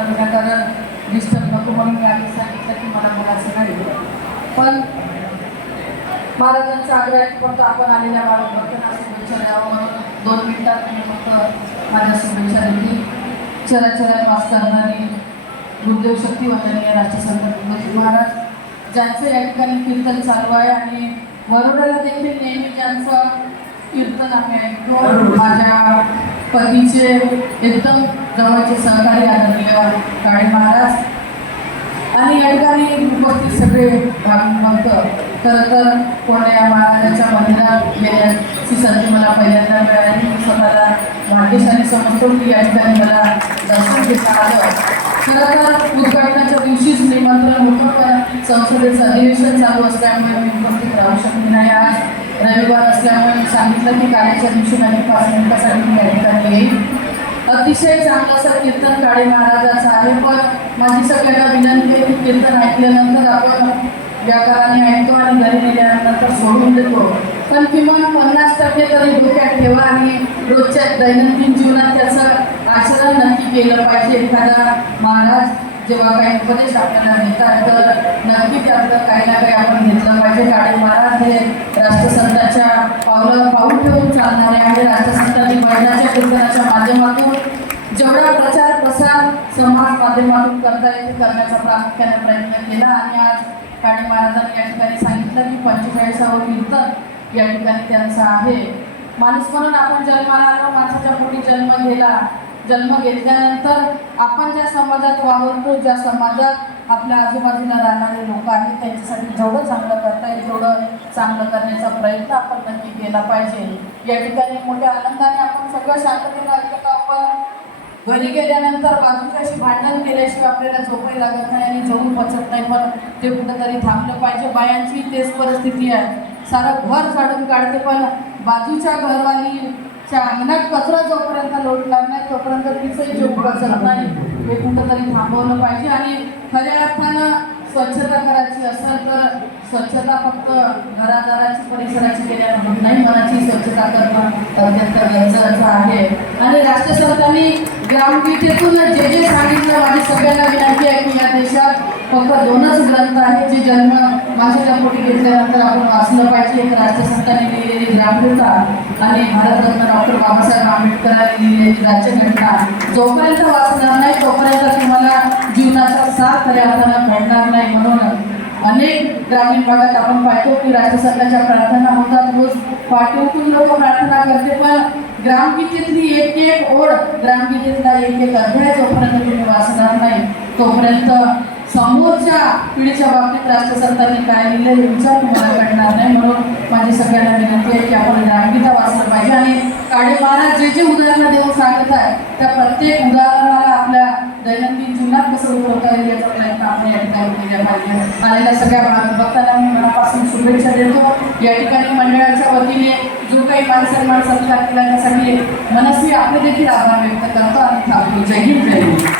कारण डिस्टर्ब नको म्हणून मी आधी सांगितलं की मला बोलायचं नाही. पण महाराजांचा आग्रह आहे फक्त आपण आलेल्या भक्तांना शुभेच्छा द्यावं म्हणून 2 मिनिटात मी फक्त माझ्या शुभेच्छा देतील. चराचरात वास करणारी गुरुदेव शक्तिवंदनीय राष्ट्रसंत तुकोजी महाराज ज्यांचं या ठिकाणी कीर्तन चालू आहे आणि वरोड्याला देखील नेहमी ज्यांचं कीर्तन आम्ही ऐकतो. माझ्या पतीचे एकदम जवळचे सहकारी आदरणीय काळे महाराज आणि या ठिकाणी उपस्थित सगळे भक्त. खरं तर कोण्या महाराजाच्या मंदिरात गेल्याची संधी मला पहिल्यांदा मिळाली. मी स्वतःला भाग्यशाली समजतो की या ठिकाणी मला दर्शन घेता आलं. खरं तर उद्घाटनाच्या दिवशीच निमंत्रण होतं पण संसदेचं अधिवेशन चालू असल्यामुळे मी उपस्थित राहू शकले नाही. आज रविवार असल्यामुळे मी सांगितलं की कार्याच्या दिवशी नक्की 5 मिनिटासाठी मी या ठिकाणी येईल. अतिशय चांगलं असं कीर्तन काळे महाराजाचं आहे. पण माझी सगळ्यांना विनंती आहे की कीर्तन ऐकल्यानंतर आपण व्याकरणाने ऐकतो आणि घरी नेल्यानंतर सोडून देतो. पण किमान 50% तरी डोक्यात ठेवा आणि रोजच्या दैनंदिन जीवनात त्याचं आचरण नक्की केलं पाहिजे. एखादा महाराज जेव्हा काही उपदेश आपल्याला देतात तर नक्की त्यातलं काही ना काही आपण घेतलं पाहिजे. काळे महाराज हे राष्ट्रसंतांच्या पाऊल ठेवून चालणारे आहे. राष्ट्रसंतांनी बैलाच्या कीर्तनाच्या माध्यमातून जेवढा प्रचार प्रसार समाज माध्यमातून करता येते करण्याचा प्रामुख्याने प्रयत्न केला आणि आज काळे महाराजांनी या ठिकाणी सांगितलं की 45वं कीर्तन या ठिकाणी त्यांचं आहे. माणूस म्हणून आपण जन्माला आलो, माणसाच्या पोटी जन्म घेतल्यानंतर आपण ज्या समाजात वावरतो, ज्या समाजात आपल्या आजूबाजूला राहणारे लोक आहेत त्यांच्यासाठी जेवढं चांगलं करता येईल तेवढं चांगलं करण्याचा प्रयत्न आपण नक्की केला पाहिजे. या ठिकाणी मोठ्या आनंदाने आपण सगळं शांततेने ऐकतो. आपण घरी गेल्यानंतर बाजूच्याशी भांडण केल्याशिवाय आपल्याला झोपही लागत नाही आणि जेवून पचत नाही. पण ते कुठंतरी थांबलं पाहिजे. बायांची तेच परिस्थिती आहे. सारं घर झाडून काढते पण बाजूच्या घरवालीच्या अंगणात कचरा जोपर्यंत लोटणार नाही तोपर्यंत तिचंही जेवण पचत नाही. हे कुठंतरी थांबवलं पाहिजे आणि खऱ्या अर्थानं स्वच्छता करायची असेल तर स्वच्छता फक्त घरादाराची परिसराची केल्यानं होत नाही. मनाची स्वच्छता करणं अत्यंत गरजेचं आहे. आणि राष्ट्रसंतांनी ग्रामगीतेतून जे जे सांगितलं माझी सगळ्यांना विनंती आहे की या देशात फक्त 2च ग्रंथ आहेत जे जन्म माणसाच्या पोटी घेतल्यानंतर आपण वाचलं पाहिजे. एक राष्ट्रसंतांनी लिहिलेली ग्रामगीता आणि भारतरत्न डॉक्टर बाबासाहेब आंबेडकरांनी लिहिलेली राज्यघटना. जोपर्यंत वाचणार नाही तोपर्यंत तुम्हाला जीवनाचा सार खऱ्या अर्थानं घडणार नाही. म्हणून अनेक ग्रामीण भागात आपण पाहतो की राष्ट्रसंतांच्या प्रार्थना होतात. रोज पाठी उठून लोक प्रार्थना करते पण ग्रामगीतेतली एक ओळ, ग्रामगीतेतला एक अध्याय जोपर्यंत तुम्ही वाचणार नाही तोपर्यंत समोरच्या पिढीच्या बाबतीत राष्ट्रसंतांनी काय लिहिलं हे विचार तुम्हाला कळणार नाही. म्हणून माझी सगळ्यांना विनंती आहे की आपण ग्रामगीता वाचलं पाहिजे आणि काळे महाराज जे जे उदाहरणं देऊन सांगत आहे त्या प्रत्येक उदाहरणाला आपल्या दैनंदिन जीवनात कसं उतरवता येईल याचा प्रयत्न आपण या ठिकाणी केला पाहिजे. आलेल्या सगळ्या भक्तांना मी मनापासून शुभेच्छा देतो. या ठिकाणी मंडळाच्या वतीने जो काही मान सत्कार केला त्यासाठी मनस्वी आपले देखील आभार व्यक्त करतो आणि थांबतो. जय हिंद, जय हिंद.